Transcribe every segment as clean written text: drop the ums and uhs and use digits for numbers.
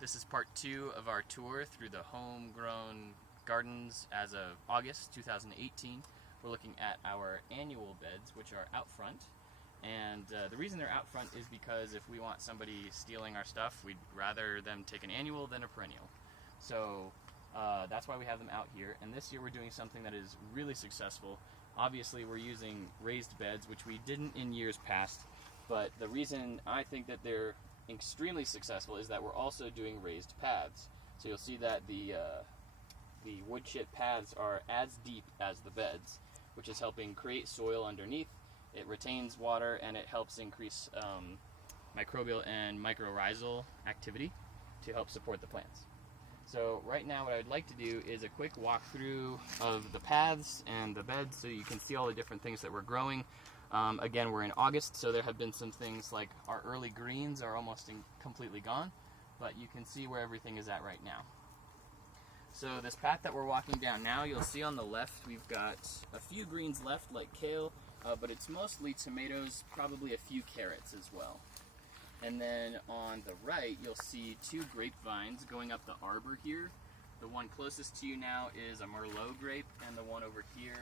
this is part 2 of our tour through the homegrown gardens as of August 2018. We're looking at our annual beds, which are out front. And the reason they're out front is because if we want somebody stealing our stuff, we'd rather them take an annual than a perennial. So that's why we have them out here. And this year we're doing something that is really successful. Obviously we're using raised beds, which we didn't in years past. But the reason I think that they're extremely successful is that we're also doing raised paths. So you'll see that the wood chip paths are as deep as the beds, which is helping create soil underneath. It retains water and it helps increase microbial and mycorrhizal activity to help support the plants. So right now what I'd like to do is a quick walkthrough of the paths and the beds so you can see all the different things that we're growing. Again, we're in August, so there have been some things like our early greens are almost completely gone, but you can see where everything is at right now. So this path that we're walking down now, you'll see on the left we've got a few greens left like kale, but it's mostly tomatoes, probably a few carrots as well. And then on the right you'll see 2 grapevines going up the arbor here. The one closest to you now is a Merlot grape, and the one over here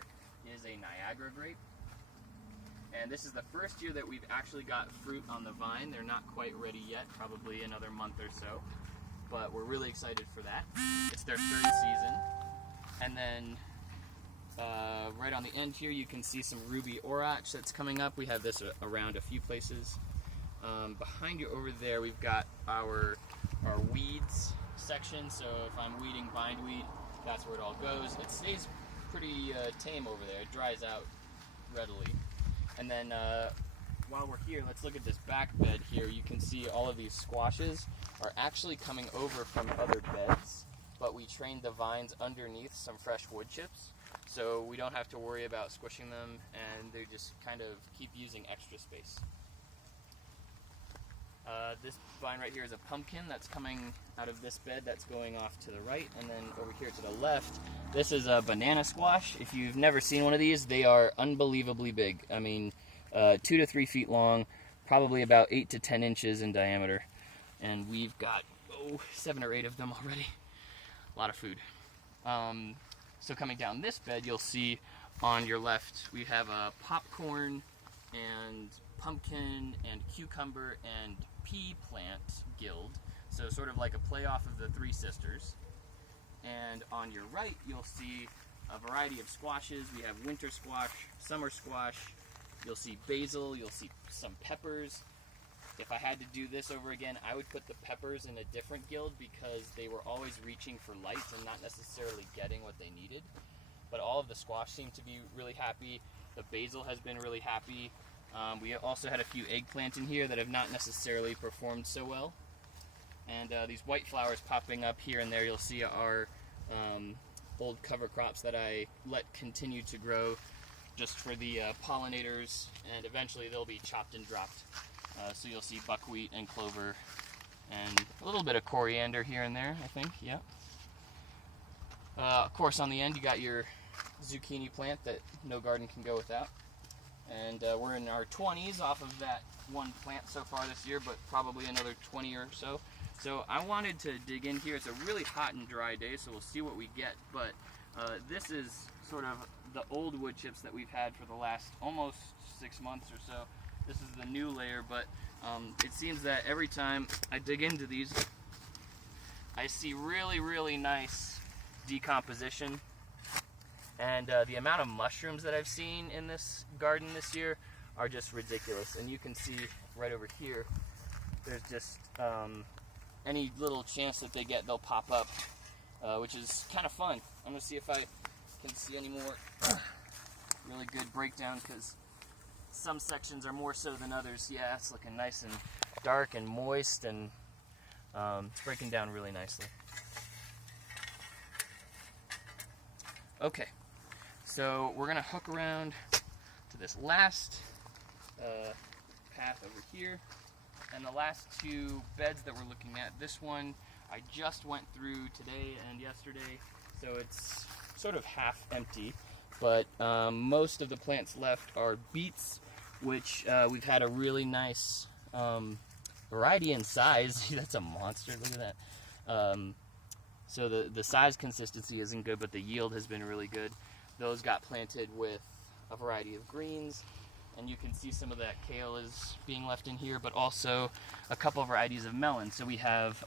is a Niagara grape. And this is the first year that we've actually got fruit on the vine. They're not quite ready yet, probably another month or so, but we're really excited for that. It's their 3rd season. And then right on the end here you can see some ruby orach that's coming up. We have this around a few places. Behind you over there we've got our weeds section, so if I'm weeding bindweed, that's where it all goes. It stays pretty tame over there. It dries out readily. And then while we're here, let's look at this back bed here. You can see all of these squashes are actually coming over from other beds, but we trained the vines underneath some fresh wood chips, so we don't have to worry about squishing them, and they just kind of keep using extra space. This vine right here is a pumpkin that's coming out of this bed that's going off to the right, and then over here to the left, this is a banana squash. If you've never seen one of these, they are unbelievably big. I mean, 2 to 3 feet long, probably about 8 to 10 inches in diameter, and we've got 7 or 8 of them already. A lot of food. So coming down this bed, you'll see on your left we have a popcorn and pumpkin and cucumber and pea plant guild, so sort of like a playoff of the 3 sisters. And on your right you'll see a variety of squashes. We have winter squash, summer squash, you'll see basil, you'll see some peppers. If I had to do this over again, I would put the peppers in a different guild because they were always reaching for light and not necessarily getting what they needed. But all of the squash seem to be really happy. The basil has been really happy. We also had a few eggplant in here that have not necessarily performed so well. And these white flowers popping up here and there, you'll see our old cover crops that I let continue to grow just for the pollinators, and eventually they'll be chopped and dropped. So you'll see buckwheat and clover and a little bit of coriander here and there, I think, yeah. Of course on the end you got your zucchini plant that no garden can go without. And we're in our 20s off of that one plant so far this year, but probably another 20 or so. So I wanted to dig in here. It's a really hot and dry day, so we'll see what we get. But this is sort of the old wood chips that we've had for the last almost 6 months or so. This is the new layer, but it seems that every time I dig into these, I see really, really nice decomposition. And the amount of mushrooms that I've seen in this garden this year are just ridiculous. And you can see right over here, there's just any little chance that they get, they'll pop up, which is kind of fun. I'm going to see if I can see any more really good breakdown, because some sections are more so than others. Yeah, it's looking nice and dark and moist, and it's breaking down really nicely. Okay. So we're going to hook around to this last path over here, and the last 2 beds that we're looking at. This one I just went through today and yesterday, so it's sort of half empty, but most of the plants left are beets, which we've had a really nice variety in size. That's a monster, look at that. So the size consistency isn't good, but the yield has been really good. Those got planted with a variety of greens, and you can see some of that kale is being left in here, but also a couple of varieties of melon. So we have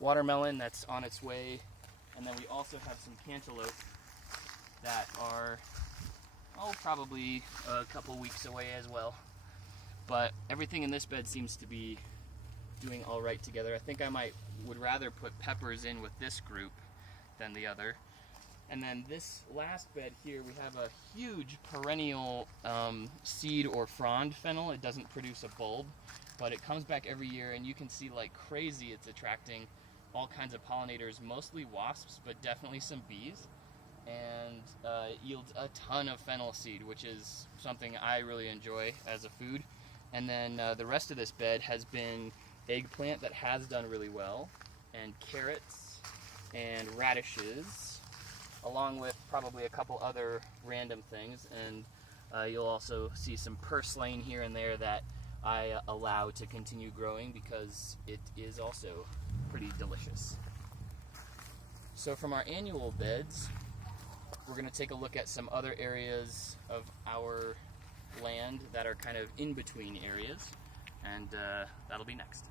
watermelon that's on its way, and then we also have some cantaloupe that are probably a couple weeks away as well. But everything in this bed seems to be doing all right together. I think I would rather put peppers in with this group than the other. And then this last bed here, we have a huge perennial seed or frond fennel. It doesn't produce a bulb, but it comes back every year, and you can see like crazy it's attracting all kinds of pollinators, mostly wasps, but definitely some bees. And it yields a ton of fennel seed, which is something I really enjoy as a food. And then the rest of this bed has been eggplant that has done really well, and carrots and radishes, along with probably a couple other random things. And you'll also see some purslane here and there that I allow to continue growing because it is also pretty delicious. So from our annual beds, we're going to take a look at some other areas of our land that are kind of in between areas, and that'll be next.